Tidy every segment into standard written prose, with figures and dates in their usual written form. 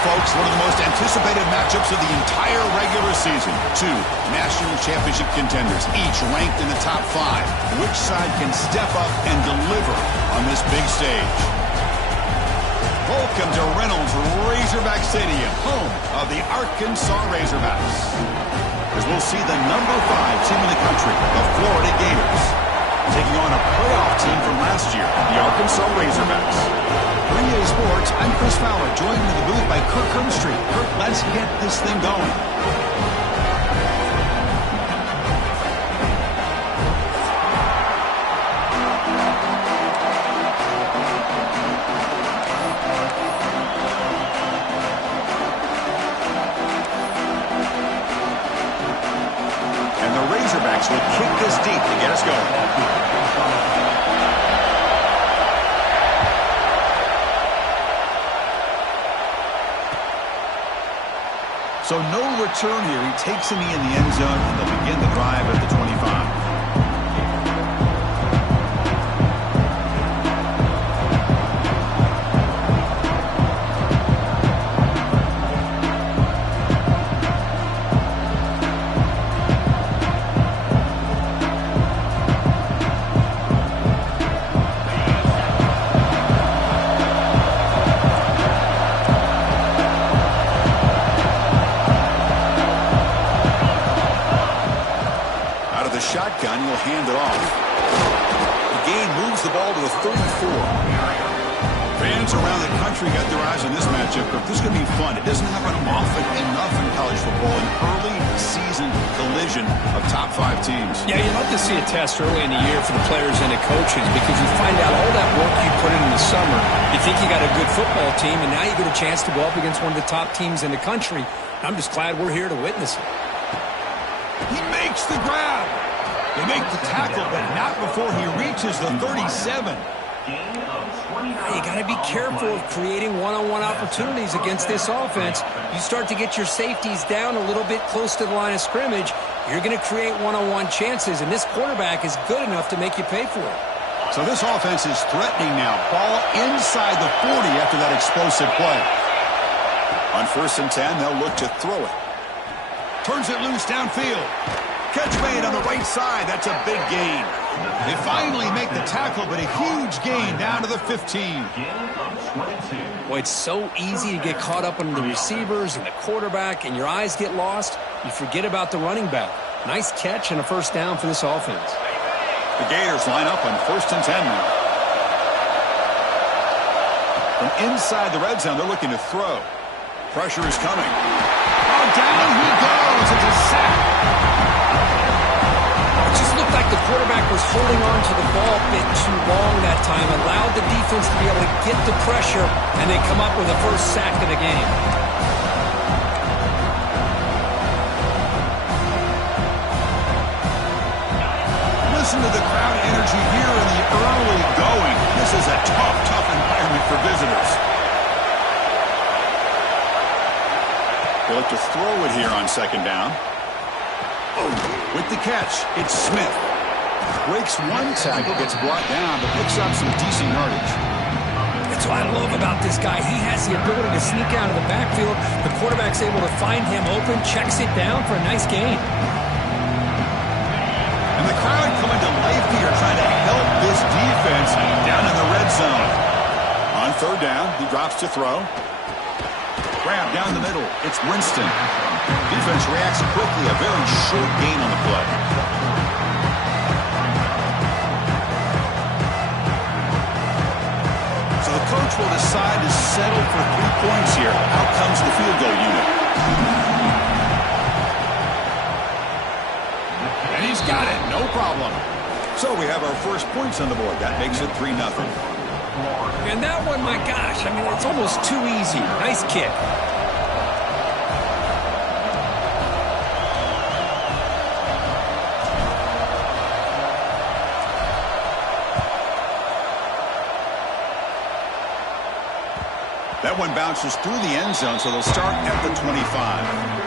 folks, one of the most anticipated matchups of the entire regular season. Two national championship contenders, each ranked in the top 5. Which side can step up and deliver on this big stage? Welcome to Reynolds Razorback Stadium, home of the Arkansas Razorbacks. As we'll see the number 5 team in the country, the Florida Gators, taking on a playoff team from last year, the Arkansas Razorbacks. For EA Sports, I'm Chris Fowler, joined in the booth by Kirk Herbstreit. Kirk, let's get this thing going. And the Razorbacks will kick this deep to get us going. So no return here. He takes a knee in the end zone, and they'll begin the drive at the 25. Shotgun, he'll hand it off. The gain moves the ball to the 34. Fans around the country got their eyes on this matchup, but this is going to be fun. It doesn't happen often enough in college football, an early season collision of top 5 teams. Yeah, you love to see a test early in the year for the players and the coaches because you find out all that work you put in the summer. You think you got a good football team, and now you get a chance to go up against one of the top teams in the country. I'm just glad we're here to witness it. He makes the grab. They make the tackle, but not before he reaches the 37. You got to be careful of creating one-on-one opportunities against this offense. You start to get your safeties down a little bit close to the line of scrimmage, you're going to create one-on-one chances, and this quarterback is good enough to make you pay for it. So this offense is threatening now. Ball inside the 40 after that explosive play. On 1st and 10, they'll look to throw it. Turns it loose downfield. Catch made on the right side. That's a big gain. They finally make the tackle, but a huge gain down to the 15. Boy, it's so easy to get caught up on the receivers and the quarterback, and your eyes get lost. You forget about the running back. Nice catch and a first down for this offense. The Gators line up on 1st and 10 now. From inside the red zone, they're looking to throw. Pressure is coming. Oh, down he goes. It's a sack. It just looked like the quarterback was holding on to the ball a bit too long that time, allowed the defense to be able to get the pressure, and they come up with the first sack of the game. Listen to the crowd energy here in the early going. This is a tough environment for visitors. They look to throw it here on 2nd down. With the catch, it's Smith. Breaks one tackle, gets brought down, but picks up some decent yardage. That's what I love about this guy. He has the ability to sneak out of the backfield. The quarterback's able to find him open, checks it down for a nice gain. And the crowd coming to life here, trying to help this defense down in the red zone. On 3rd down, he drops to throw. Grab down the middle. It's Winston. Defense reacts quickly. A very short gain on the play. So the coach will decide to settle for 3 points here. Out comes the field goal unit. And he's got it. No problem. So we have our first points on the board. That makes it 3-0. And that one, my gosh, I mean, it's almost too easy. Nice kick. That one bounces through the end zone, so they'll start at the 25.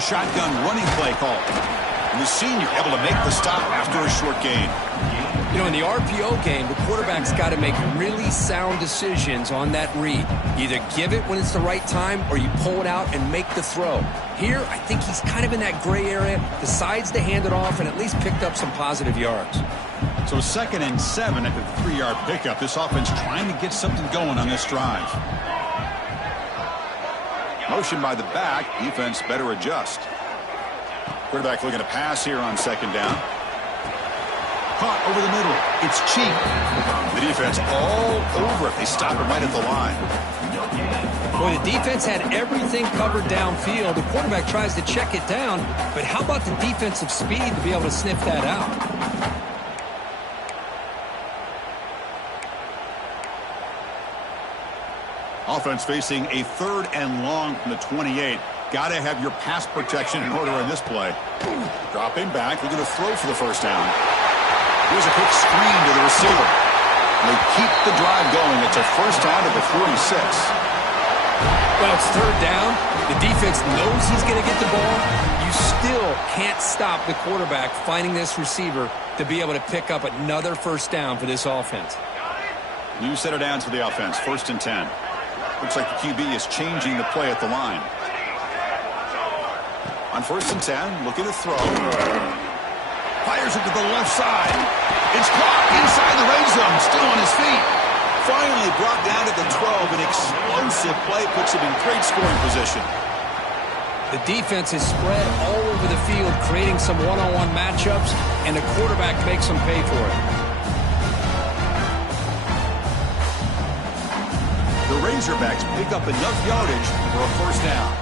The shotgun running play call. And the senior able to make the stop after a short gain. You know, in the RPO game, the quarterback's got to make really sound decisions on that read. Either give it when it's the right time or you pull it out and make the throw. Here, I think he's kind of in that gray area, decides to hand it off and at least picked up some positive yards. So 2nd and 7 at the 3-yard pickup. This offense trying to get something going on this drive. Motion by the back. Defense better adjust. Quarterback looking to pass here on 2nd down. Caught over the middle. It's cheap. The defense all over it. They stop it right at the line. Boy, the defense had everything covered downfield. The quarterback tries to check it down, but how about the defensive speed to be able to sniff that out? Offense facing a 3rd and long from the 28. Got to have your pass protection in order in this play. Dropping back, looking to throw for the 1st down. Here's a quick screen to the receiver. They keep the drive going. It's a 1st down to the 46. Well, it's 3rd down. The defense knows he's going to get the ball. You still can't stop the quarterback finding this receiver to be able to pick up another 1st down for this offense. New set of downs for the offense. 1st and 10. Looks like the QB is changing the play at the line. On 1st and 10, looking to throw. Fires it to the left side. It's caught inside the red zone, still on his feet. Finally brought down to the 12. An explosive play puts him in great scoring position. The defense is spread all over the field, creating some one-on-one matchups, and the quarterback makes them pay for it. The Razorbacks pick up enough yardage for a 1st down.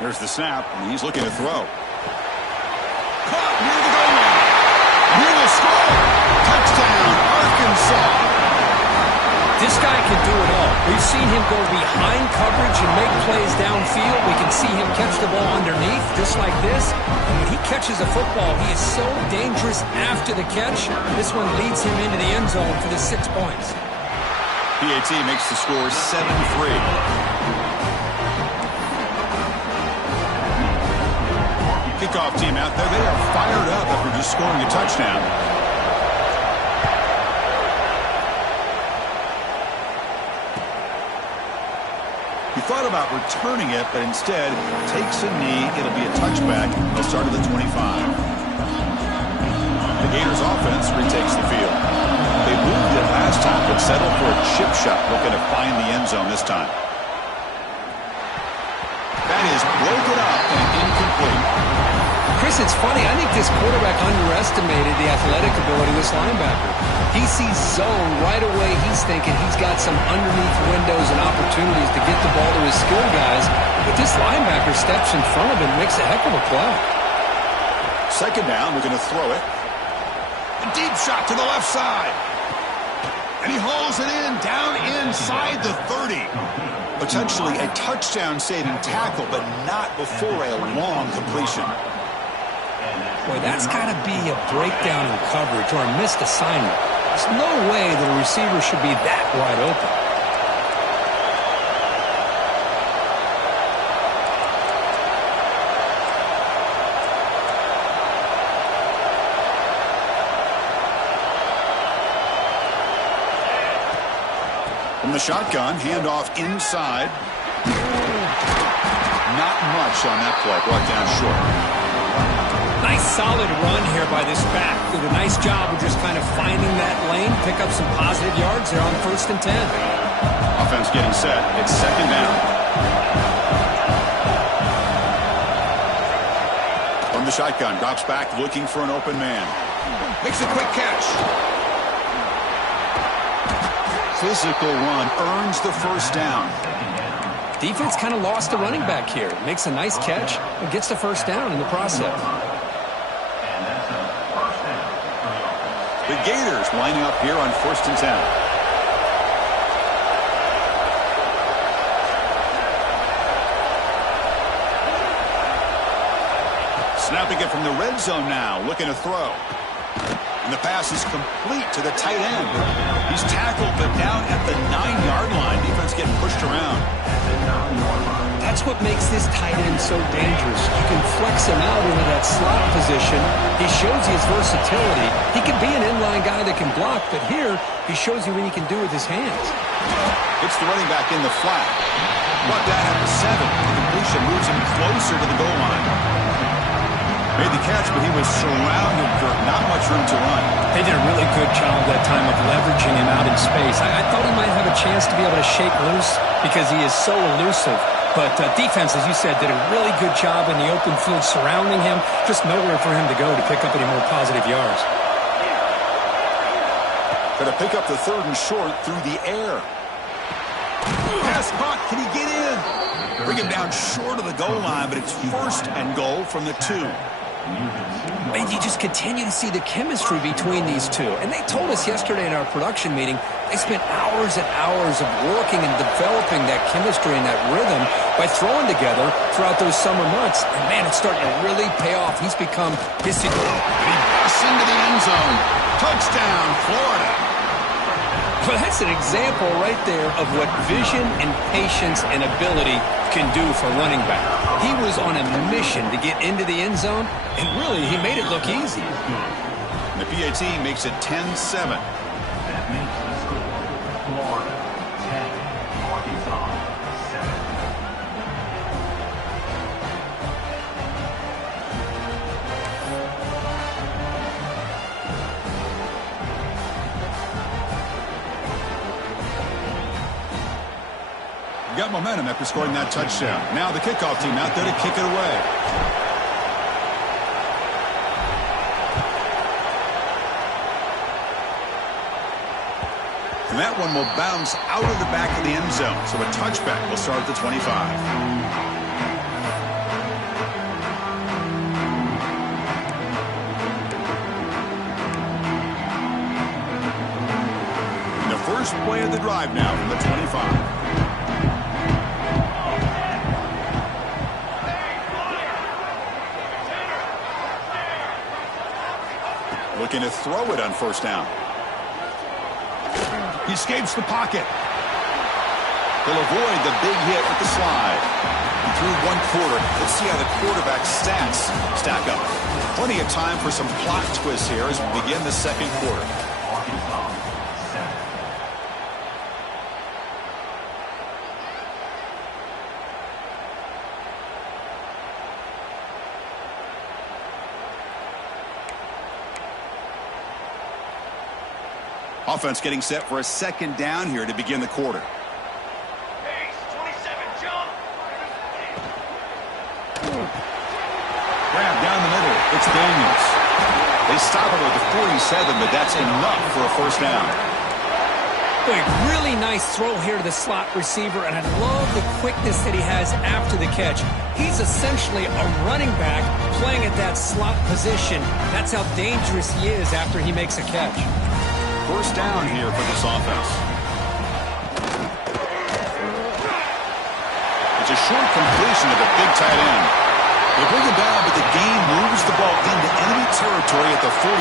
There's the snap, and he's looking to throw. Caught near the goal line. Here will score. Touchdown, Arkansas. This guy can do it all. We've seen him go behind coverage and make plays downfield. We can see him catch the ball underneath, just like this. And when he catches a football, he is so dangerous after the catch. This one leads him into the end zone for the 6 points. PAT makes the score 7-3. Kickoff team out there. They are fired up after just scoring a touchdown. He thought about returning it, but instead takes a knee. It'll be a touchback. They'll start at the 25. The Gators offense retakes the field. They moved it last time, but settled for a chip shot, looking to find the end zone this time. That is broken up and incomplete. Chris, it's funny. I think this quarterback underestimated the athletic ability of this linebacker. He sees zone right away. He's thinking he's got some underneath windows and opportunities to get the ball to his skill guys. But this linebacker steps in front of him and makes a heck of a play. 2nd down, we're going to throw it. A deep shot to the left side. And he hauls it in, down inside the 30. Potentially a touchdown-saving tackle, but not before a long completion. Boy, that's got to be a breakdown in coverage or a missed assignment. There's no way that a receiver should be that wide open. From the shotgun, handoff inside. Not much on that play. Brought down short. Nice solid run here by this back. Did a nice job of just kind of finding that lane, pick up some positive yards there on 1st and 10. Offense getting set. It's 2nd down. From the shotgun, drops back looking for an open man. Makes a quick catch. Physical run earns the 1st down. Defense kind of lost the running back here. Makes a nice catch and gets the 1st down in the process. The Gators lining up here on 1st and 10. Snapping it from the red zone now, looking to throw. And the pass is complete to the tight end. He's tackled, but down at the 9-yard line. Defense getting pushed around. That's That's what makes this tight end so dangerous. You can flex him out into that slot position. He shows you his versatility. He can be an inline guy that can block, but here he shows you what he can do with his hands. It's the running back in the flat. Brought down at the 7. The completion moves him closer to the goal line. Made the catch, but he was surrounded, Kirk. Not much room to run. They did a really good job that time of leveraging him out in space. I thought he might have a chance to be able to shake loose because he is so elusive. But defense, as you said, did a really good job in the open field surrounding him. Just nowhere for him to go to pick up any more positive yards. Going to pick up the 3rd and short through the air. Pass caught. Can he get in? Bring him down short of the goal line, but it's 1st and goal from the 2. And you just continue to see the chemistry between these two. And they told us yesterday in our production meeting, they spent hours and hours of working and developing that chemistry and that rhythm by throwing together throughout those summer months. And, man, it's starting to really pay off. He's become his... He busts into the end zone. Touchdown, Florida. Well, that's an example right there of what vision and patience and ability can do for running back. He was on a mission to get into the end zone, and really, he made it look easy. The PAT makes it 10-7. That makes the score Florida 10, Arkansas 7. Got momentum after scoring that touchdown. Now the kickoff team out there to kick it away. And that one will bounce out of the back of the end zone. So a touchback will start at the 25. The first play of the drive now from the 25. Looking to throw it on 1st down. He escapes the pocket. He'll avoid the big hit with the slide. Through 1 quarter, let's see how the quarterback's stats stack up. Plenty of time for some plot twists here as we begin the 2nd quarter. Arkansas 7. Offense getting set for a 2nd down here to begin the quarter. Base 27, jump. Grab down the middle. It's Daniels. They stop him at the 47, but that's enough for a 1st down. Boy, really nice throw here to the slot receiver, and I love the quickness that he has after the catch. He's essentially a running back playing at that slot position. That's how dangerous he is after he makes a catch. 1st down here for this offense. It's a short completion to the big tight end. They bring him down, but the game moves the ball into enemy territory at the 43.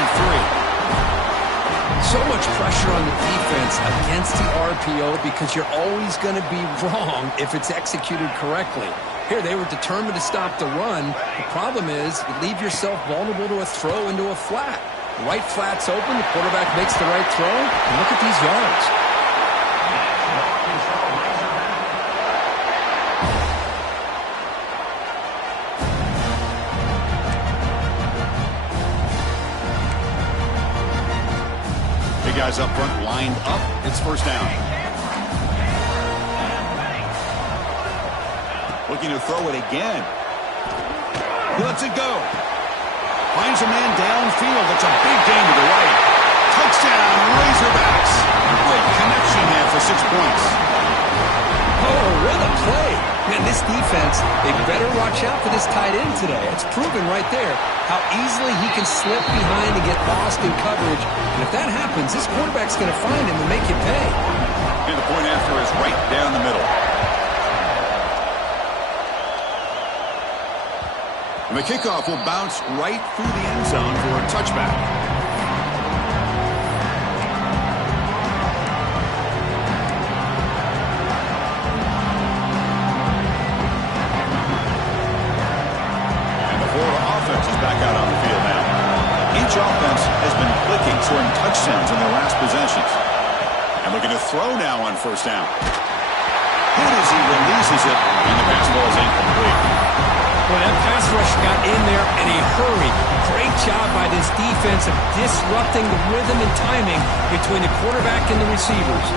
So much pressure on the defense against the RPO because you're always going to be wrong if it's executed correctly. Here, they were determined to stop the run. The problem is you leave yourself vulnerable to a throw into a flat. The right flat's open, the quarterback makes the right throw, and look at these yards. Big guys up front, lined up. It's 1st down. Looking to throw it again. He lets it go. Finds a man downfield. That's a big gain to the right. Touchdown, Razorbacks. Great connection there for 6 points. Oh, what a play. Man, this defense, they better watch out for this tight end today. It's proven right there how easily he can slip behind and get lost in coverage. And if that happens, this quarterback's going to find him and make you pay. And the point after is right down the middle. And the kickoff will bounce right through the end zone for a touchback. Each offense has been clicking, scoring touchdowns in their last possessions. And looking to throw now on first down. Hit as he releases it, and the pass ball is incomplete. Well, that pass rush got in there in a hurry. Great job by this defense of disrupting the rhythm and timing between the quarterback and the receivers.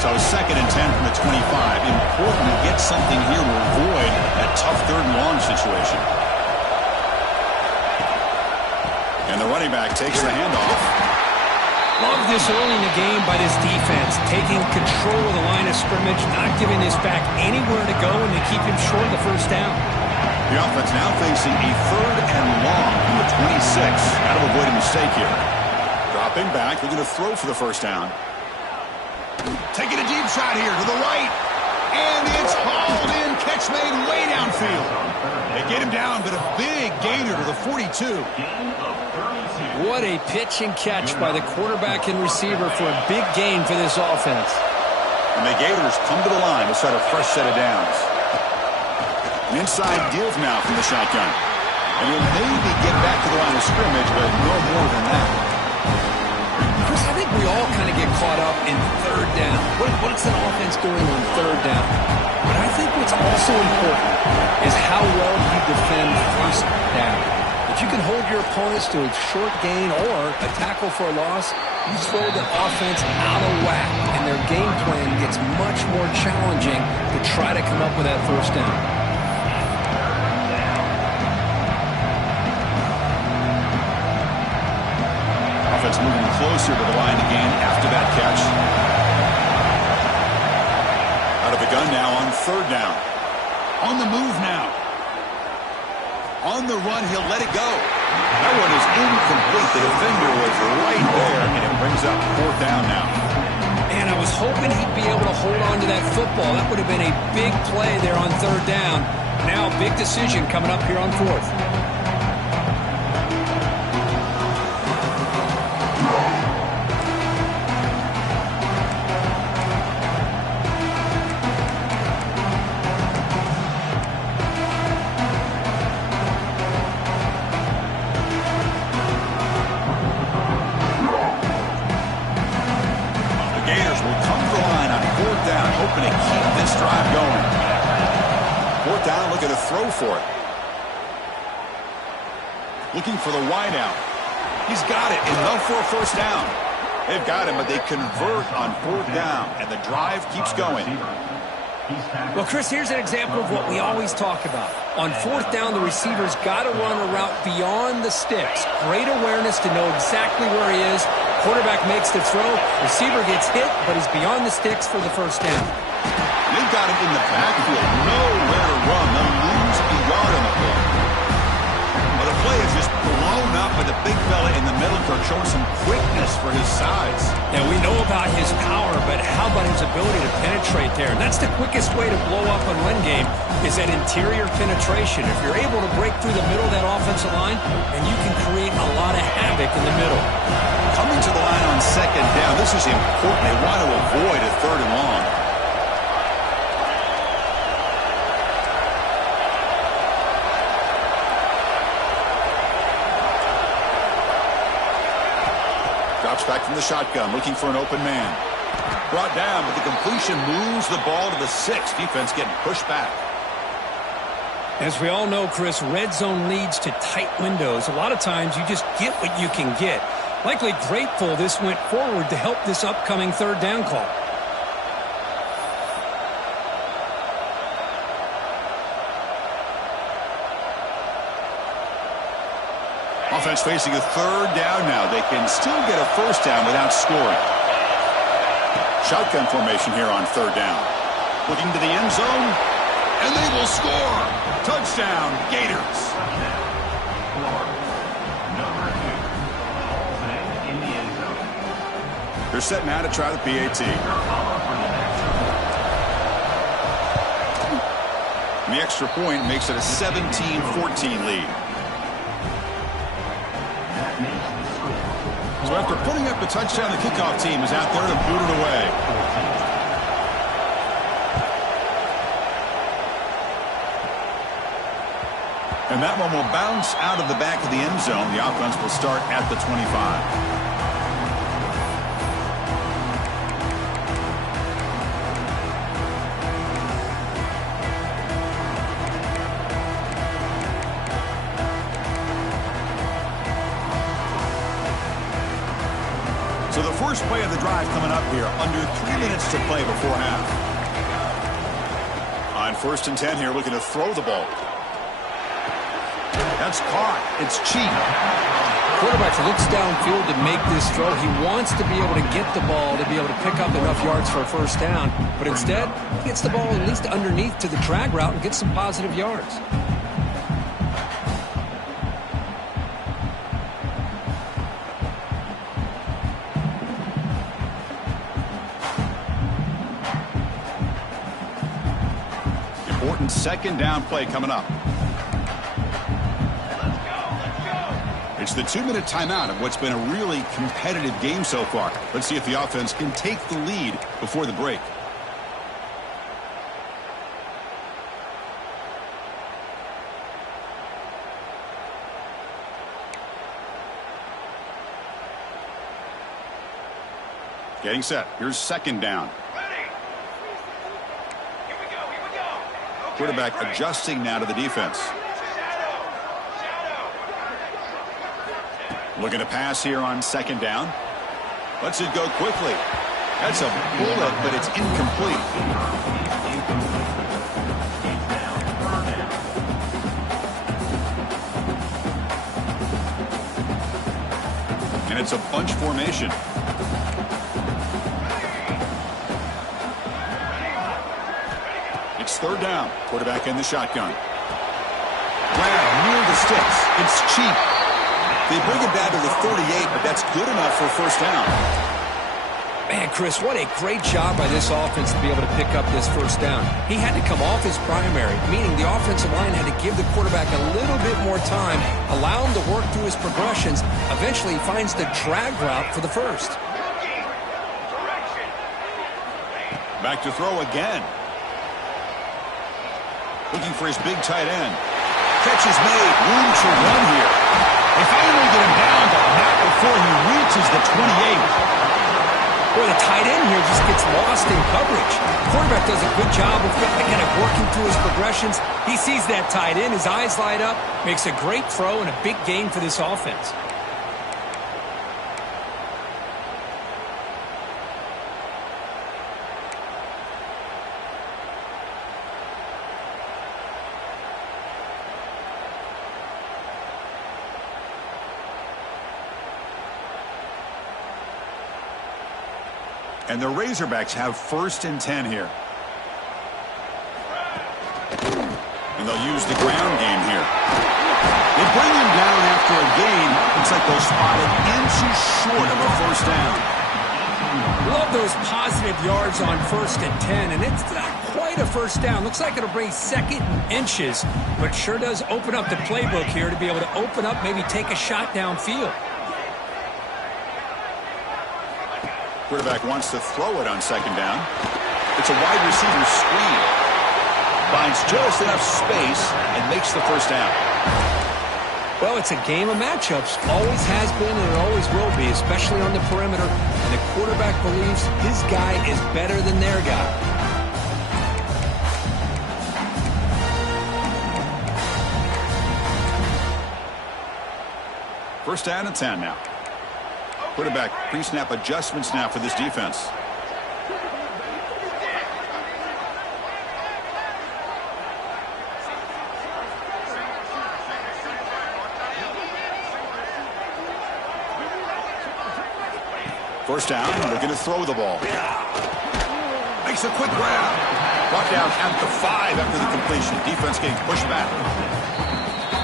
So 2nd and 10 from the 25. Important to get something here to avoid that tough 3rd and long situation. And the running back takes the handoff. Love this early in the game by this defense, taking control of the line of scrimmage, not giving this back anywhere to go, and they keep him short of the first down. The offense now facing a 3rd and long from the 26. Got to avoid a mistake here. Dropping back, looking to throw for the first down. Taking a deep shot here to the right. And it's hauled in. Catch made way downfield. They get him down, but a big gainer to the 42. What a pitch and catch by the quarterback and receiver for a big gain for this offense. And the Gators come to the line to start a fresh set of downs. An inside give now from the shotgun. And he'll maybe get back to the line of scrimmage, but no more than that. Chris, I think we all kind of get caught up in 3rd down. What's an offense doing on 3rd down? But I think what's also important is how well you defend first down. If you can hold your opponents to a short gain or a tackle for a loss, you throw the offense out of whack, and their game plan gets much more challenging to try to come up with that first down. Offense moving closer to the line again after that catch. Out of the gun now on 3rd down. On the move now. On the run, he'll let it go. That one is incomplete. The defender was right there, and it brings up 4th down now. Man, I was hoping he'd be able to hold on to that football. That would have been a big play there on 3rd down. Now, big decision coming up here on 4th. Hoping to keep this drive going. 4th down, looking to throw for it. Looking for the wideout. He's got it. Enough for a first down. They've got him, but they convert on 4th down, and the drive keeps going. Well, Chris, here's an example of what we always talk about. On 4th down, the receiver's got to run a route beyond the sticks. Great awareness to know exactly where he is. Quarterback makes the throw. Receiver gets hit, but he's beyond the sticks for the first down. They've got him in the backfield. Nowhere to run. They'll lose a yard on the play. Well, the play is just blown up by the big fella in the middle, showing some quickness for his size. Yeah, we know about his power, but how about his ability to penetrate there? And that's the quickest way to blow up a run game is that interior penetration. If you're able to break through the middle of that offensive line, then you can create a lot of havoc in the middle. Coming to the line on 2nd down, this is important. They want to avoid a 3rd and long. Drops back from the shotgun, looking for an open man. Brought down, but the completion moves the ball to the 6. Defense getting pushed back. As we all know, Chris, red zone leads to tight windows. A lot of times you just get what you can get. Likely grateful this went forward to help this upcoming 3rd down call. Offense facing a 3rd down now. They can still get a first down without scoring. Shotgun formation here on 3rd down. Looking to the end zone, and they will score. Touchdown, Gators. They're set now to try the PAT. And the extra point makes it a 17-14 lead. So after putting up a touchdown, the kickoff team is out there to boot it away. And that one will bounce out of the back of the end zone. The offense will start at the 25. So the first play of the drive coming up here, under 3 minutes to play before half. On 1st and 10 here, looking to throw the ball. That's caught. It's cheap. Quarterback looks downfield to make this throw. He wants to be able to get the ball to be able to pick up enough yards for a first down. But instead, he gets the ball at least underneath to the drag route and gets some positive yards. Important second down play coming up. It's the 2-minute timeout of what's been a really competitive game so far. Let's see if the offense can take the lead before the break. Getting set. Here's second down. Quarterback adjusting now to the defense. Looking to pass here on second down. Lets it go quickly. That's a bullet, but it's incomplete. And it's a bunch formation. It's third down. Quarterback in the shotgun. Grab near the sticks. It's cheap. They bring it down to the 38, but that's good enough for first down. Man, Chris, what a great job by this offense to be able to pick up this first down. He had to come off his primary, meaning the offensive line had to give the quarterback a little bit more time, allow him to work through his progressions. Eventually, he finds the drag route for the first. Back to throw again. Looking for his big tight end. Catch is made. Room to run here. They finally get him down, but not before he reaches the 28. Boy, the tight end here just gets lost in coverage. The quarterback does a good job of kind of working through his progressions. He sees that tight end, his eyes light up, makes a great throw and a big gain for this offense. And the Razorbacks have 1st and 10 here. And they'll use the ground game here. They bring him down after a gain. Looks like they'll spot it inches short of a first down. Love those positive yards on 1st and 10, and it's not quite a first down. Looks like it'll bring 2nd and inches, but sure does open up the playbook here to be able to open up, maybe take a shot downfield. Quarterback wants to throw it on second down. It's a wide receiver screen. Finds just enough space and makes the first down. Well, it's a game of matchups. Always has been and it always will be, especially on the perimeter. And the quarterback believes his guy is better than their guy. First down and 10 now. Quarterback pre-snap adjustments now for this defense. First down, looking to throw the ball. Makes a quick grab. Brought down at the 5 after the completion. Defense getting pushed back.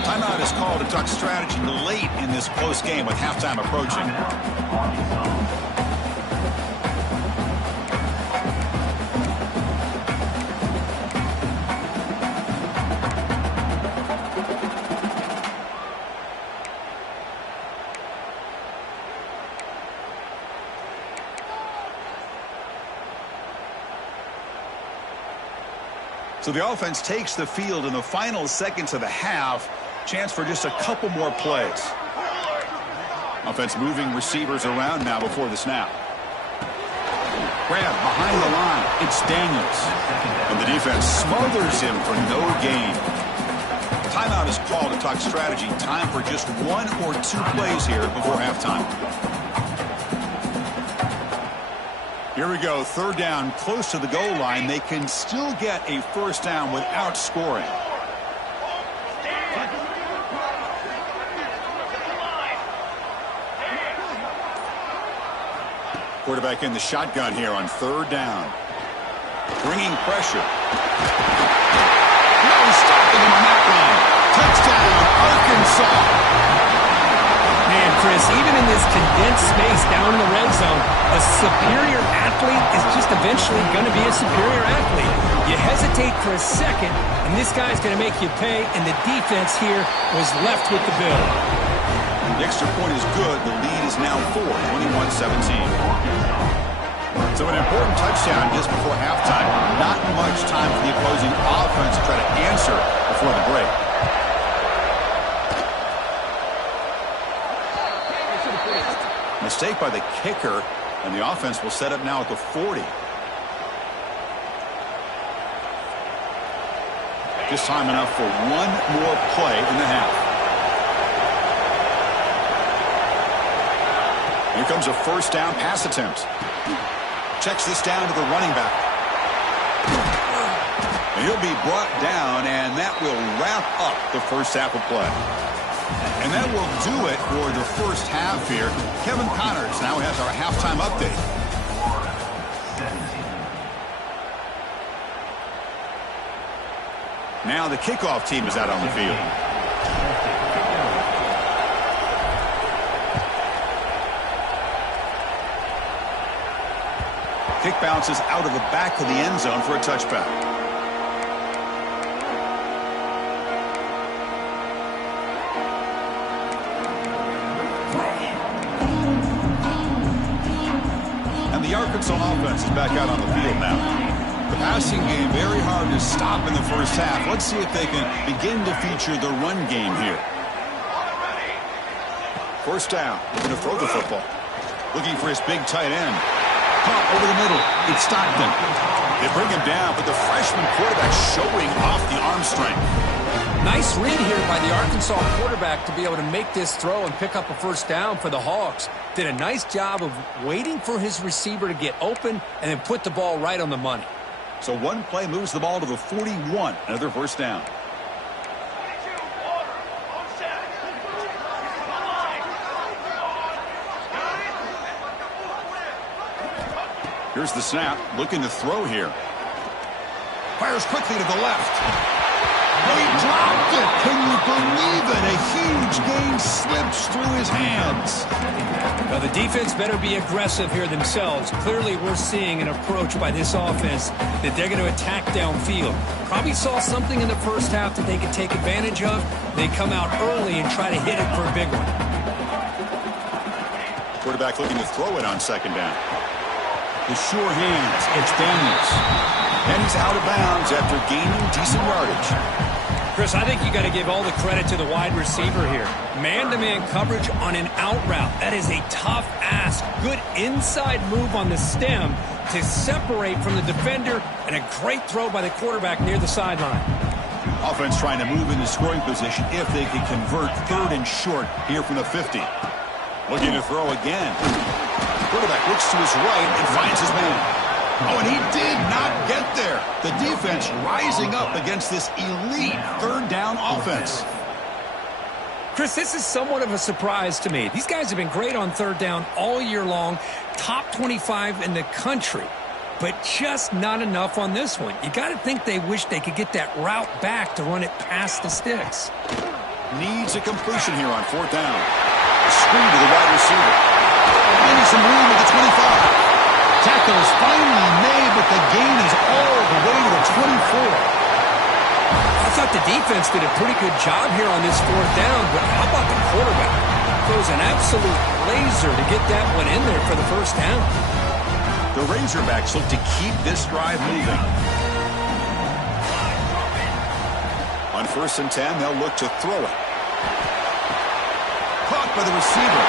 Timeout is called to talk strategy late in this close game with halftime approaching. So the offense takes the field in the final seconds of the half. Chance for just a couple more plays. Offense moving receivers around now before the snap. Grab behind the line. It's Daniels. And the defense smothers him for no gain. Timeout is called to talk strategy. Time for just 1 or 2 plays here before halftime. Here we go. 3rd down, close to the goal line. They can still get a first down without scoring. Quarterback in the shotgun here on 3rd down. Bringing pressure. No stopping him on that run. Touchdown, Arkansas. Man, Chris, even in this condensed space down in the red zone, a superior athlete is just eventually going to be a superior athlete. You hesitate for a second, and this guy's going to make you pay, and the defense here was left with the bill. The extra point is good. The lead is now 4, 21-17. So an important touchdown just before halftime. Not much time for the opposing offense to try to answer before the break. Mistake by the kicker, and the offense will set up now at the 40. Just time enough for 1 more play in the half. Here comes a first down pass attempt. Checks this down to the running back. And he'll be brought down, and that will wrap up the first half of play. And that will do it for the first half here. Kevin Connors now has our halftime update. Now the kickoff team is out on the field. Kick bounces out of the back of the end zone for a touchback. And the Arkansas offense is back out on the field now. The passing game very hard to stop in the first half. Let's see if they can begin to feature the run game here. First down, looking to throw the football. Looking for his big tight end. Caught over the middle. It's Stockton. They bring him down, but the freshman quarterback showing off the arm strength. Nice read here by the Arkansas quarterback to be able to make this throw and pick up a first down for the Hawks. Did a nice job of waiting for his receiver to get open and then put the ball right on the money. So one play moves the ball to the 41. Another first down. Here's the snap, looking to throw here. Fires quickly to the left. Oh, he dropped it. Can you believe it? A huge gain slips through his hands. Now, the defense better be aggressive here themselves. Clearly, we're seeing an approach by this offense that they're going to attack downfield. Probably saw something in the first half that they could take advantage of. They come out early and try to hit it for a big one. Quarterback looking to throw it on second down. The sure hands, it's Daniels. And he's out of bounds after gaining decent yardage. Chris, I think you got to give all the credit to the wide receiver here. Man-to-man coverage on an out route. That is a tough ask. Good inside move on the stem to separate from the defender, and a great throw by the quarterback near the sideline. Offense trying to move into scoring position if they can convert 3rd and short here from the 50. Looking to throw again. Quarterback looks to his right and finds his man. Oh, and he did not get there. The defense rising up against this elite 3rd down offense. Chris, this is somewhat of a surprise to me. These guys have been great on 3rd down all year long. Top 25 in the country. But just not enough on this one. You got to think they wish they could get that route back to run it past the sticks. Needs a completion here on 4th down. Screen to the wide receiver. Getting some room at the 25. Tackle is finally made, but the gain is all the way to the 24. I thought the defense did a pretty good job here on this 4th down, but how about the quarterback? Throws an absolute laser to get that one in there for the first down. The Razorbacks look to keep this drive moving. On 1st and 10, they'll look to throw it. Caught by the receiver.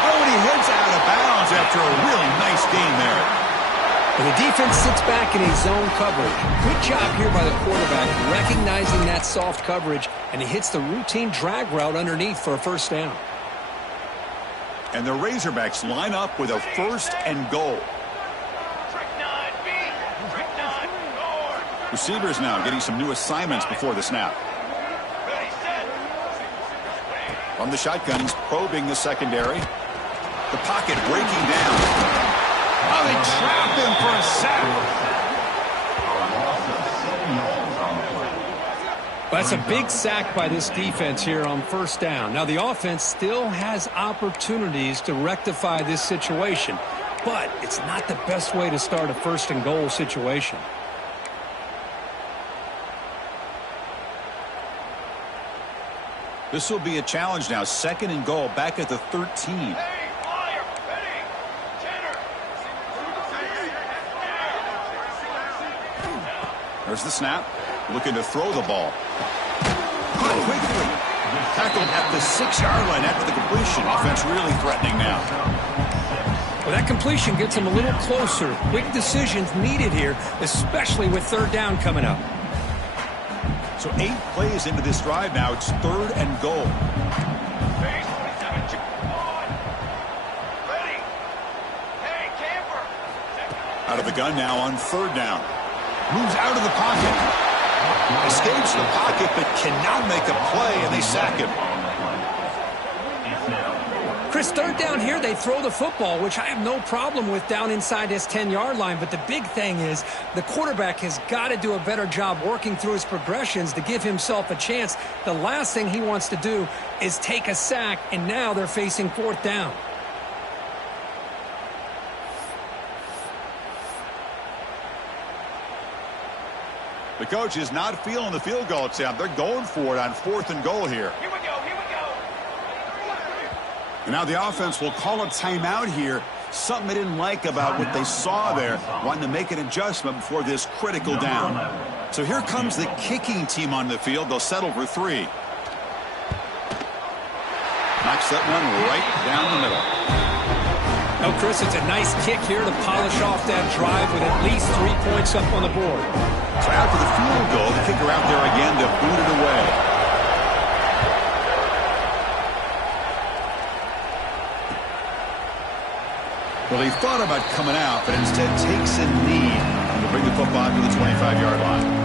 Oh, and he heads out of bounds after a really nice gain there. And the defense sits back in a zone coverage. Good job here by the quarterback, recognizing that soft coverage, and he hits the routine drag route underneath for a first down. And the Razorbacks line up with a 1st and goal. Receivers now getting some new assignments before the snap. From the shotgun, he's probing the secondary. The pocket breaking down. Oh, they trap him for a sack. That's a big sack by this defense here on first down. Now, the offense still has opportunities to rectify this situation, but it's not the best way to start a 1st and goal situation. This will be a challenge now. 2nd and goal, back at the 13. There's the snap. Looking to throw the ball. Caught quickly. Tackled at the 6-yard line after the completion. Offense really threatening now. Well, that completion gets him a little closer. Quick decisions needed here, especially with 3rd down coming up. So 8 plays into this drive now. It's 3rd and goal. Out of the gun now on 3rd down. Moves out of the pocket. Escapes the pocket but cannot make a play, and they sack him. Chris, 3rd down here, they throw the football, which I have no problem with down inside this 10-yard line. But the big thing is the quarterback has got to do a better job working through his progressions to give himself a chance. The last thing he wants to do is take a sack, and now they're facing 4th down. The coach is not feeling the field goal attempt. They're going for it on 4th and goal here. Here we go. And now the offense will call a timeout here. Something they didn't like about what they saw there. Wanting to make an adjustment before this critical down. So here comes the kicking team on the field. They'll settle for 3. Knocks that one right down the middle. Oh, Chris, it's a nice kick here to polish off that drive with at least 3 points up on the board. So after the field goal, the kicker out there again to boot it away. Well, he thought about coming out, but instead takes a knee to bring the football to the 25-yard line.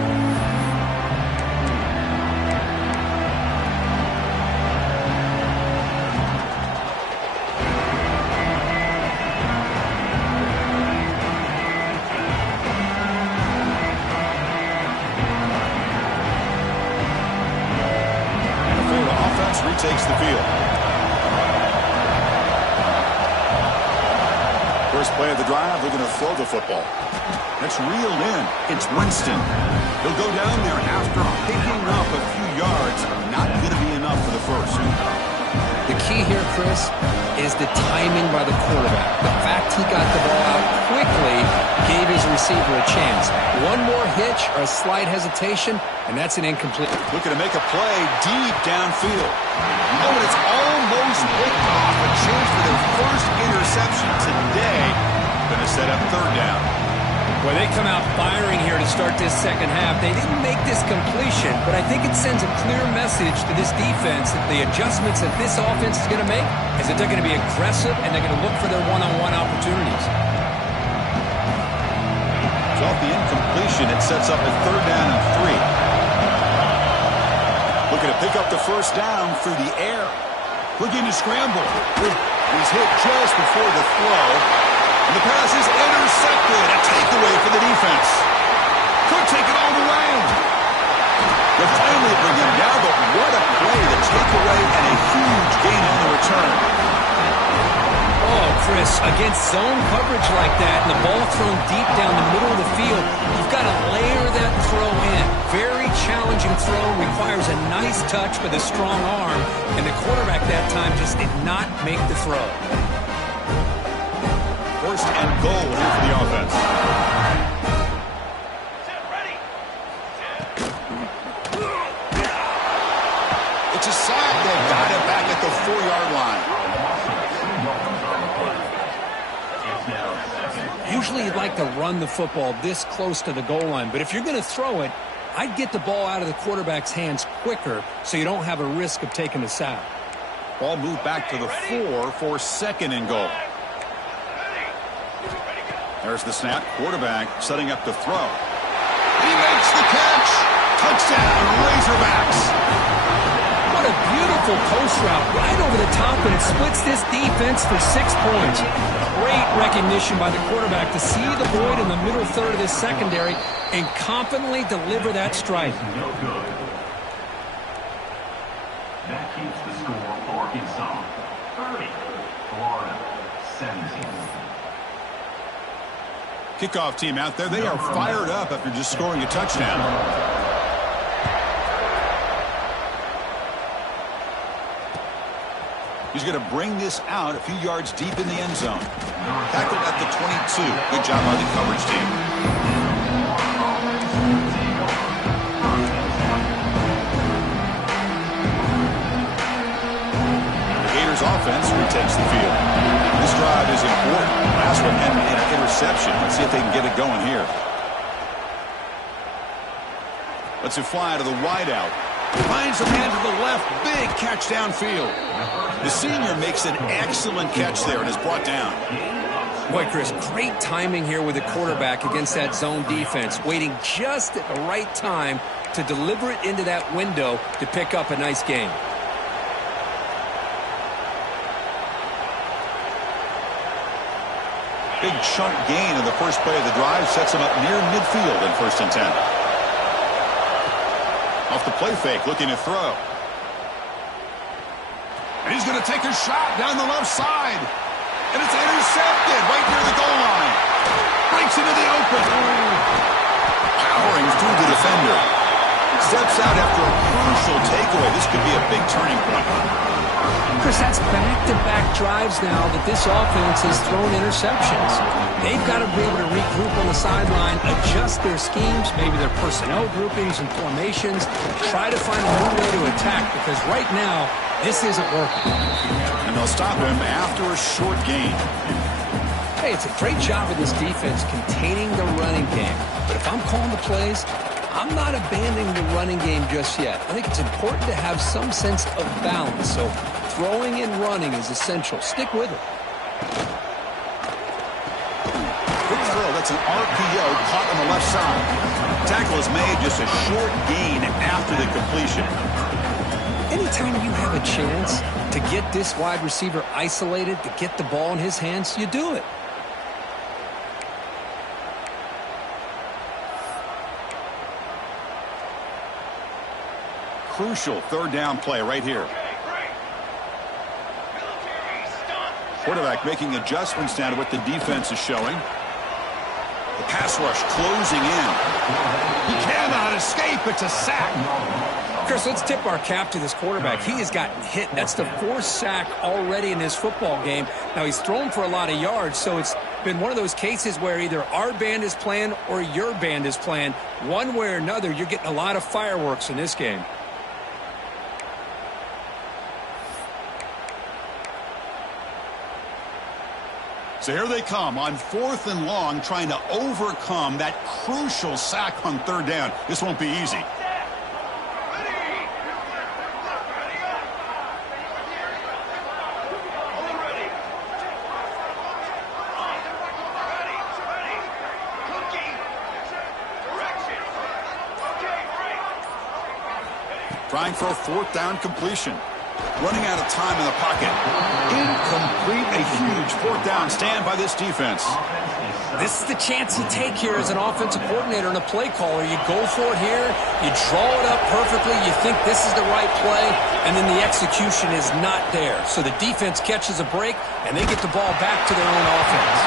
Takes the field. First play of the drive, they're going to throw the football. That's reeled in. It's Winston. He'll go down there after picking up a few yards. Not going to be enough for the first. The key here, Chris, is the timing by the quarterback. The fact he got the ball out quickly gave his receiver a chance. One more hitch or a slight hesitation, and that's an incomplete. Looking to make a play deep downfield. Oh, and it's almost picked off. A chance for their first interception today. Going to set up 3rd down. Well, they come out firing here to start this 2nd half. They didn't make this completion, but I think it sends a clear message to this defense that the adjustments that this offense is going to make is that they're going to be aggressive and they're going to look for their one-on-one opportunities. So off the incompletion, it sets up a 3rd down and 3. Looking to pick up the first down through the air. Looking to scramble. He's hit just before the throw. And the pass is intercepted. A takeaway for the defense. Could take it all the way. They'll finally bring him down, but what a play. The takeaway and a huge gain on the return. Oh, Chris, against zone coverage like that and the ball thrown deep down the middle of the field, you've got to layer that throw in. Very challenging throw, requires a nice touch with a strong arm, and the quarterback that time just did not make the throw. 1st and goal here for the offense. It's a sack. They got it back at the 4-yard line. Usually you'd like to run the football this close to the goal line, but if you're going to throw it, I'd get the ball out of the quarterback's hands quicker so you don't have a risk of taking a sack. Ball moved back to the 4 for 2nd and goal. There's the snap. Quarterback setting up to throw. He makes the catch. Touchdown, Razorbacks. What a beautiful post route right over the top, and it splits this defense for 6 points. Great recognition by the quarterback to see the void in the middle third of this secondary and confidently deliver that strike. No good. That keeps the score Arkansas 30, Florida 17. Kickoff team out there. They are fired up after just scoring a touchdown. He's going to bring this out a few yards deep in the end zone. Tackled at the 22. Good job by the coverage team. The Gators offense retakes the field. This drive is important. Last one ended in an interception. Let's see if they can get it going here. Lets it fly to the wideout. Finds a man to the left. Big catch downfield. The senior makes an excellent catch there and is brought down. Boy, Chris, great timing here with the quarterback against that zone defense, waiting just at the right time to deliver it into that window to pick up a nice gain. Big chunk gain in the first play of the drive sets him up near midfield in 1st and 10. Off the play fake, looking to throw. And he's going to take a shot down the left side. And it's intercepted right near the goal line. Breaks into the open. Powering through the defender. Steps out after a crucial takeaway. This could be a big turning point. Chris, that's back-to-back drives now that this offense has thrown interceptions. They've got to be able to regroup on the sideline, adjust their schemes, maybe their personnel groupings and formations, try to find a new way to attack, because right now, this isn't working. And they'll stop him after a short gain. Hey, it's a great job of this defense containing the running game. But if I'm calling the plays, I'm not abandoning the running game just yet. I think it's important to have some sense of balance. So throwing and running is essential. Stick with it. Quick throw. That's an RPO caught on the left side. Tackle is made, just a short gain after the completion. Anytime you have a chance to get this wide receiver isolated, to get the ball in his hands, you do it. Crucial 3rd down play right here. Quarterback making adjustments down to what the defense is showing. The pass rush closing in. He cannot escape. It's a sack. Chris, let's tip our cap to this quarterback. He has gotten hit. That's the 4th sack already in this football game. Now, he's thrown for a lot of yards, so it's been one of those cases where either our band is playing or your band is playing. One way or another, you're getting a lot of fireworks in this game. So here they come on 4th and long, trying to overcome that crucial sack on 3rd down. This won't be easy. Trying for a 4th down completion. Running out of time in the pocket. Incomplete. A huge 4th down stand by this defense. This is the chance you take here as an offensive coordinator and a play caller. You go for it here. You draw it up perfectly. You think this is the right play, and then the execution is not there. So the defense catches a break, and they get the ball back to their own offense.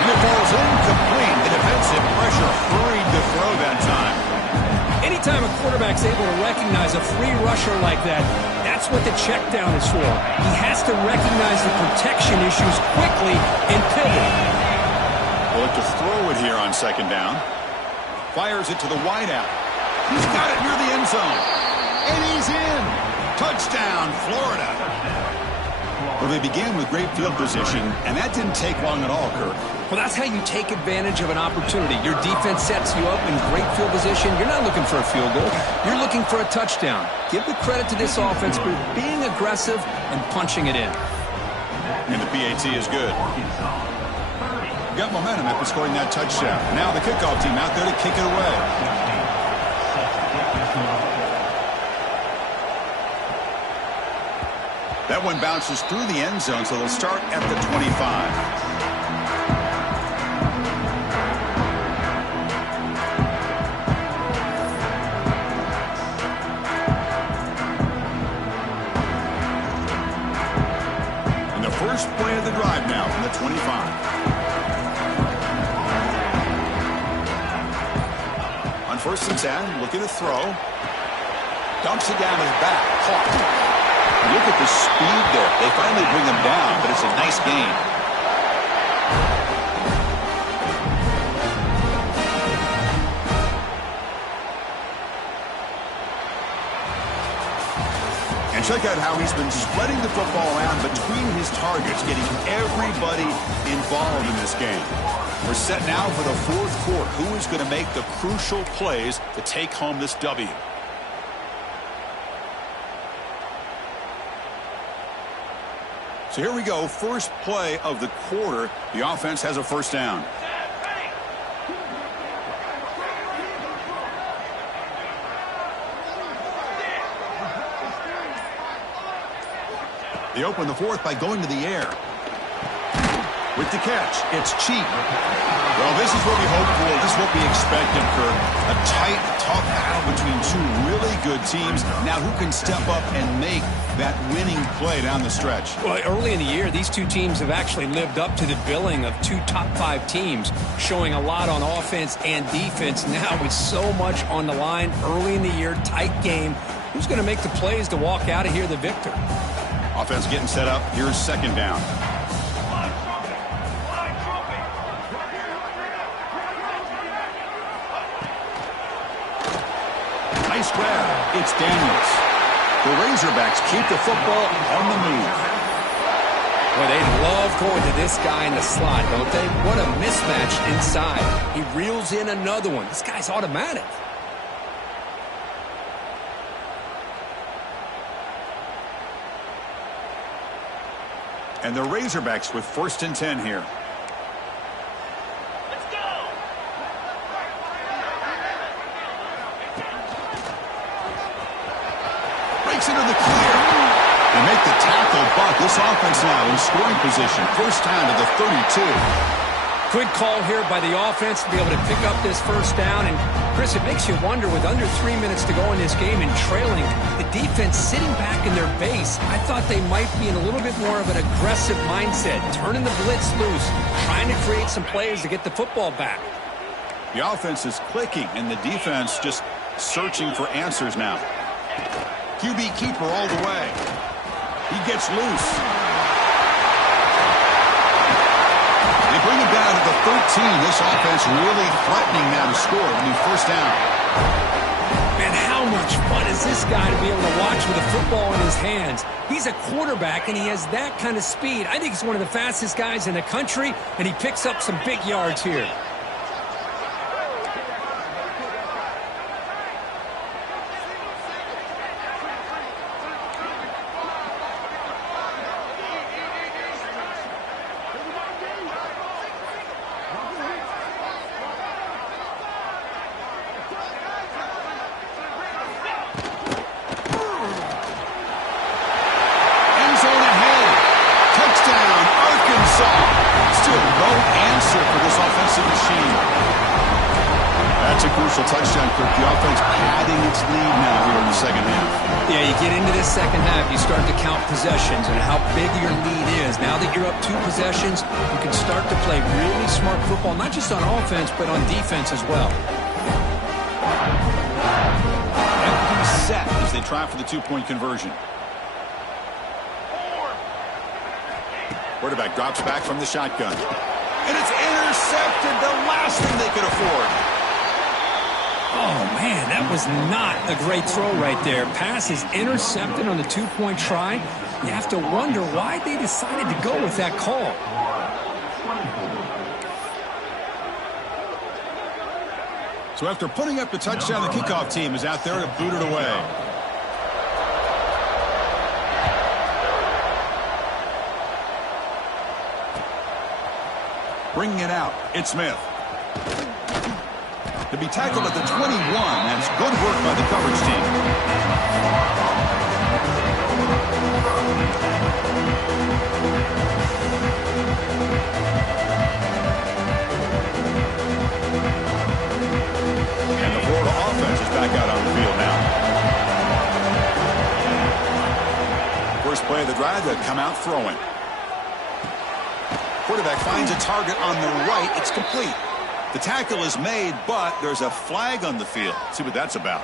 And the ball's incomplete. The defensive pressure hurried to throw that time. Anytime a quarterback's able to recognize a free rusher like that, that's what the check down is for. He has to recognize the protection issues quickly and pivot. They'll look to throw it here on 2nd down. Fires it to the wideout. He's got it near the end zone. And he's in. Touchdown, Florida. Well, they began with great field position, and that didn't take long at all, Kirk. Well, that's how you take advantage of an opportunity. Your defense sets you up in great field position. You're not looking for a field goal. You're looking for a touchdown. Give the credit to this offense for being aggressive and punching it in. And the PAT is good. Got momentum after scoring that touchdown. Now the kickoff team out there to kick it away. That one bounces through the end zone, so they'll start at the 25. First play of the drive now from the 25. On 1st and 10, looking to throw. Dumps it down his back. Caught. Look at the speed there. They finally bring him down, but it's a nice gain. And check out how he's been spreading the football around between his targets, getting everybody involved in this game. We're set now for the 4th quarter. Who is going to make the crucial plays to take home this W? So here we go. First play of the quarter. The offense has a first down. They open the 4th by going to the air. With the catch, it's cheap. Well, this is what we hoped for. This is what we expected, Kirk. A tight, tough battle between two really good teams. Now who can step up and make that winning play down the stretch? Well, early in the year, these two teams have actually lived up to the billing of 2 top 5 teams, showing a lot on offense and defense. Now with so much on the line early in the year, tight game. Who's going to make the plays to walk out of here the victor? Offense getting set up. Here's 2nd down. Nice grab. It's Daniels. The Razorbacks keep the football on the move. Boy, they love going to this guy in the slot, don't they? What a mismatch inside. He reels in another one. This guy's automatic. And the Razorbacks with 1st and 10 here. Let's go! Breaks into the clear. They make the tackle, but this offense now in scoring position. First down to the 32. Good call here by the offense to be able to pick up this first down. And, Chris, it makes you wonder, with under 3 minutes to go in this game and trailing, the defense sitting back in their base, I thought they might be in a little bit more of an aggressive mindset, turning the blitz loose, trying to create some plays to get the football back. The offense is clicking, and the defense just searching for answers now. QB keeper all the way. He gets loose. They bring him down to the 13. This offense really threatening now to score a new first down. Man, how much fun is this guy to be able to watch with a football in his hands? He's a quarterback, and he has that kind of speed. I think he's one of the fastest guys in the country, and he picks up some big yards here. Touchdown, Kirk. The offense padding its lead now here in the second half. Yeah, you get into this second half, you start to count possessions and how big your lead is. Now that you're up 2 possessions, you can start to play really smart football, not just on offense, but on defense as well. Empty set as they try for the 2-point conversion. Quarterback drops back from the shotgun. And it's intercepted, the last thing they could afford. Oh, man, that was not a great throw right there. Pass is intercepted on the two-point try. You have to wonder why they decided to go with that call. So after putting up the touchdown, the kickoff team is out there to boot it away. Bringing it out, it's Smith. To be tackled at the 21, that's good work by the coverage team. And the Florida offense is back out on the field now. First play of the drive, they come out throwing. Quarterback finds a target on the right. It's complete. The tackle is made, but there's a flag on the field. Let's see what that's about.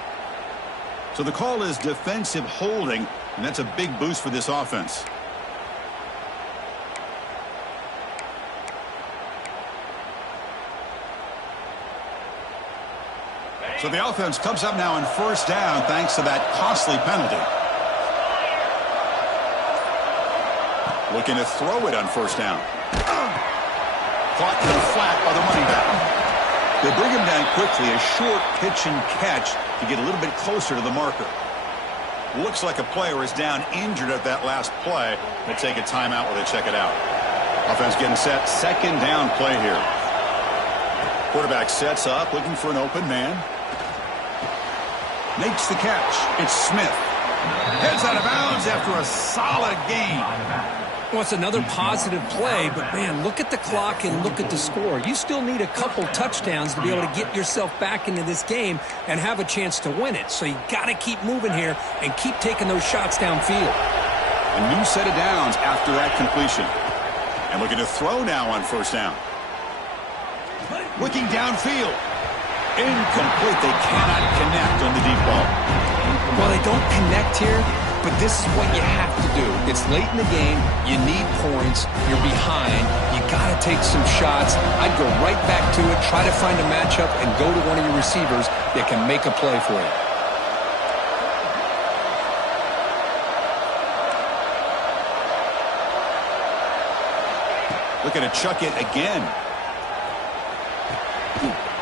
So the call is defensive holding, and that's a big boost for this offense. So the offense comes up now on first down thanks to that costly penalty. Looking to throw it on first down. Caught in the flat by the running back. They bring him down quickly, a short pitch and catch to get a little bit closer to the marker. Looks like a player is down injured at that last play. They take a timeout while they check it out. Offense getting set, second down play here. Quarterback sets up, looking for an open man. Makes the catch. It's Smith. Heads out of bounds after a solid gain. Well, it's another positive play, but, man, look at the clock and look at the score. You still need a couple touchdowns to be able to get yourself back into this game and have a chance to win it. So you got to keep moving here and keep taking those shots downfield. A new set of downs after that completion. And looking to throw now on first down. Looking downfield. Incomplete. They cannot connect on the deep ball. Well, they don't connect here. But this is what you have to do. It's late in the game. You need points. You're behind. You got to take some shots. I'd go right back to it, try to find a matchup, and go to one of your receivers that can make a play for you. Looking to chuck it again.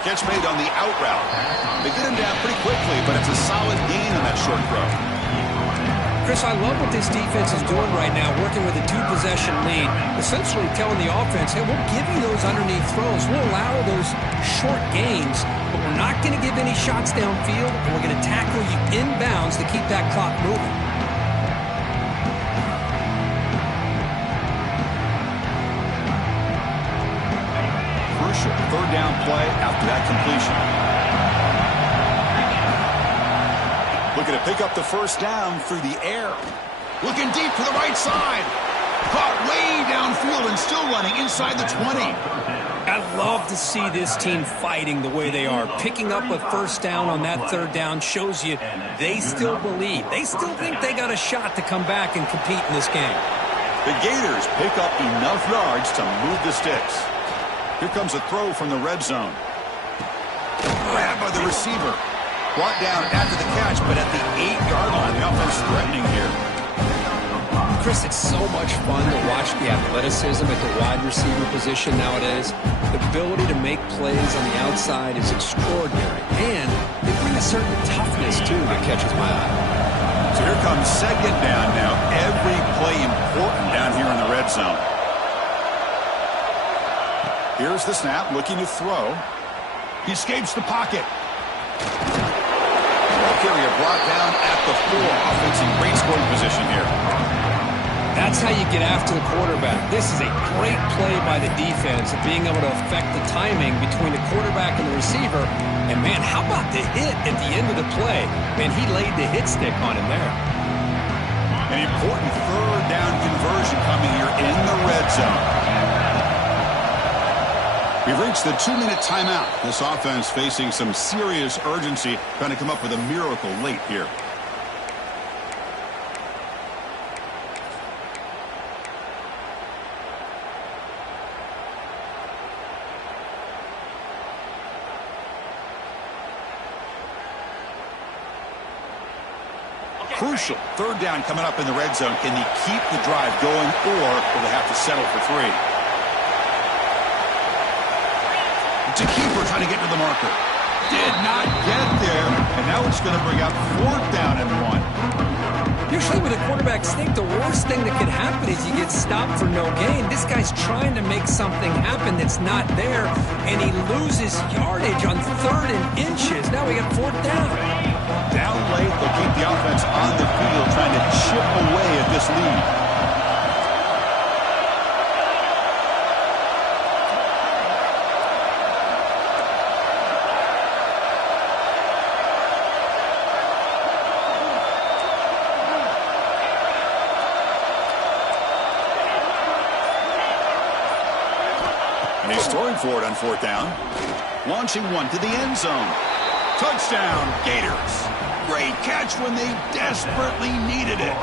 Catch made on the out route. They get him down pretty quickly, but it's a solid gain on that short throw. Chris, I love what this defense is doing right now, working with a two-possession lead, essentially telling the offense, hey, we'll give you those underneath throws. We'll allow those short gains, but we're not going to give any shots downfield, and we're going to tackle you inbounds to keep that clock moving. Crucial third down play after that completion. Looking to pick up the first down through the air. Looking deep to the right side. Caught way downfield and still running inside the 20. I love to see this team fighting the way they are. Picking up a first down on that third down shows you they still believe. They still think they got a shot to come back and compete in this game. The Gators pick up enough yards to move the sticks. Here comes a throw from the red zone. Grabbed by the receiver. Brought down after the catch, but at the 8-yard line, the offense threatening here. Chris, it's so much fun to watch the athleticism at the wide receiver position nowadays. The ability to make plays on the outside is extraordinary. And they bring a certain toughness, too, that catches my eye. So here comes second down now. Every play important down here in the red zone. Here's the snap, looking to throw. He escapes the pocket. Carrier brought down at the 4. Offense in great scoring position here. That's how you get after the quarterback. This is a great play by the defense of being able to affect the timing between the quarterback and the receiver. And, man, how about the hit at the end of the play? Man, he laid the hit stick on him there. An important third down conversion coming here in the red zone. We've reached the 2-minute timeout. This offense facing some serious urgency, trying to come up with a miracle late here. Crucial. Third down coming up in the red zone. Can they keep the drive going, or will they have to settle for 3? It's a keeper trying to get to the marker. Did not get there, and now it's going to bring up 4th down and 1. Usually with a quarterback sneak, the worst thing that could happen is you get stopped for no gain. This guy's trying to make something happen that's not there, and he loses yardage on 3rd and inches. Now we got 4th down. Down late, they'll keep the offense on the field trying to chip away at this lead. And he's throwing for it on 4th down. Launching one to the end zone. Touchdown, Gators. Great catch when they desperately needed it.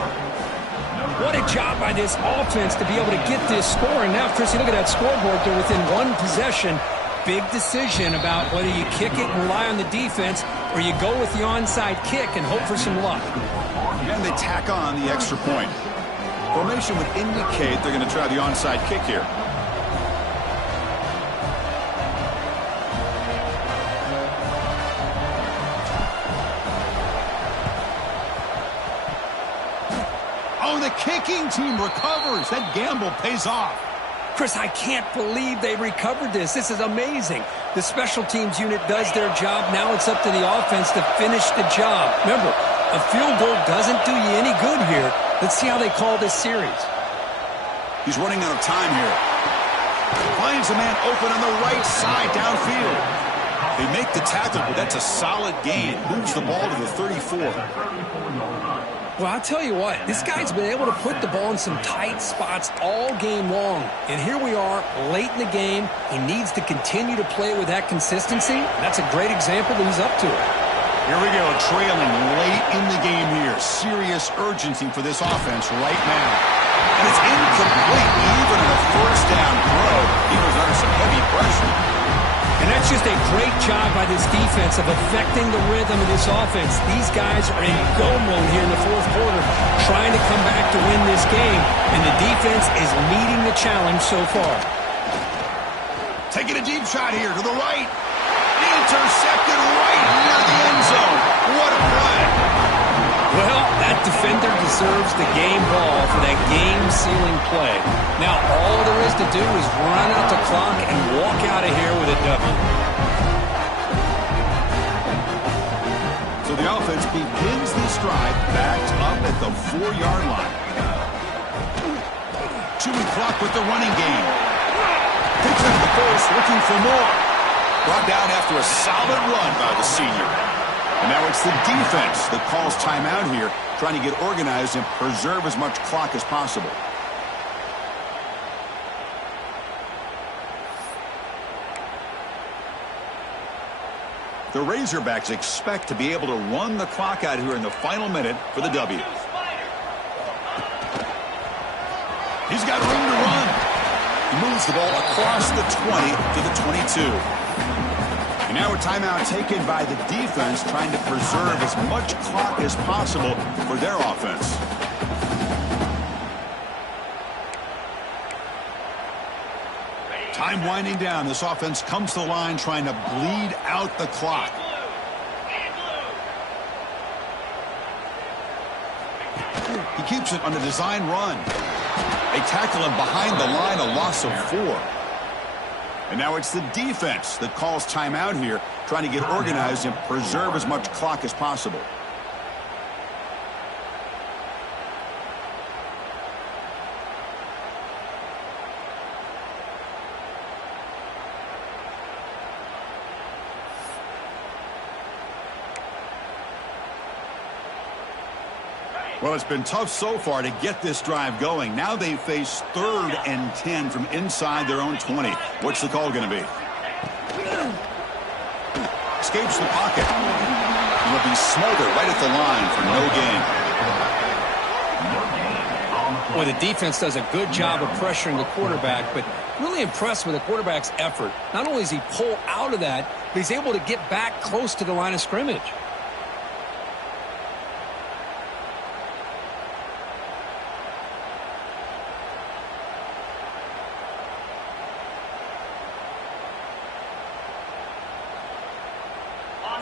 What a job by this offense to be able to get this score. And now, Chris, you look at that scoreboard. They're within 1 possession. Big decision about whether you kick it and rely on the defense or you go with the onside kick and hope for some luck. And they tack on the extra point. Formation would indicate they're going to try the onside kick here. The kicking team recovers. That gamble pays off. Chris, I can't believe they recovered this. This is amazing. The special teams unit does their job. Now it's up to the offense to finish the job. Remember, a field goal doesn't do you any good here. Let's see how they call this series. He's running out of time here. Finds a man open on the right side downfield. They make the tackle, but that's a solid gain. Moves the ball to the 34. Well, I'll tell you what, this guy's been able to put the ball in some tight spots all game long. And here we are, late in the game. He needs to continue to play with that consistency. That's a great example that he's up to it. Here we go, trailing late in the game here. Serious urgency for this offense right now. And it's incomplete, even on a 1st down throw. He was under some heavy pressure. And that's just a great job by this defense of affecting the rhythm of this offense. These guys are in go mode here in the 4th quarter, trying to come back to win this game. And the defense is meeting the challenge so far. Taking a deep shot here to the right. Intercepted right near the end zone. What a play. Well, that defender deserves the game ball for that game-sealing play. Now, all there is to do is run out the clock and walk out of here with a W. So the offense begins this drive backed up at the 4-yard line. Chewing clock with the running game. Takes it to the post, looking for more. Brought down after a solid run by the senior. And now it's the defense that calls timeout here, trying to get organized and preserve as much clock as possible. The Razorbacks expect to be able to run the clock out here in the final minute for the W. He's got room to run. He moves the ball across the 20 to the 22. And now a timeout taken by the defense, trying to preserve as much clock as possible for their offense. Time winding down. This offense comes to the line trying to bleed out the clock. He keeps it on the design run. They tackle him behind the line, a loss of 4. And now it's the defense that calls timeout here, trying to get organized and preserve as much clock as possible. Well, it's been tough so far to get this drive going. Now they face 3rd and 10 from inside their own 20. What's the call going to be? Escapes the pocket. He'll be smothered right at the line for no gain. Well, the defense does a good job of pressuring the quarterback, but really impressed with the quarterback's effort. Not only does he pull out of that, but he's able to get back close to the line of scrimmage.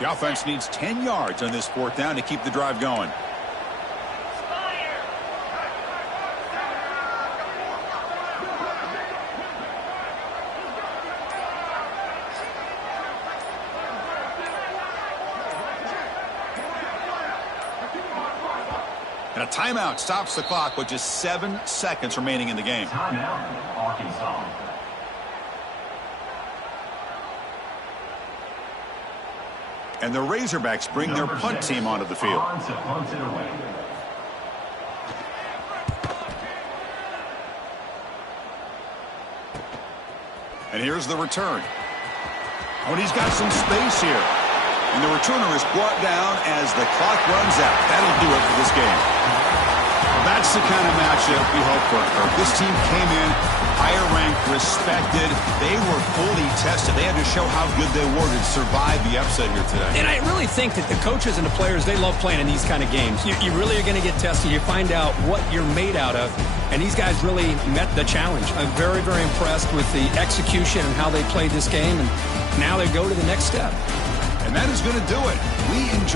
The offense needs 10 yards on this 4th down to keep the drive going. And a timeout stops the clock with just 7 seconds remaining in the game. Timeout, Arkansas. And the Razorbacks bring their punt team onto the field. On to punt it away. And here's the return. Oh, and he's got some space here. And the returner is brought down as the clock runs out. That'll do it for this game. That's the kind of matchup we hope for. This team came in higher ranked, respected. They were fully tested. They had to show how good they were to survive the upset here today. And I really think that the coaches and the players, they love playing in these kind of games. You really are going to get tested. You find out what you're made out of. And these guys really met the challenge. I'm very, very impressed with the execution and how they played this game. And now they go to the next step. And that is going to do it. We enjoy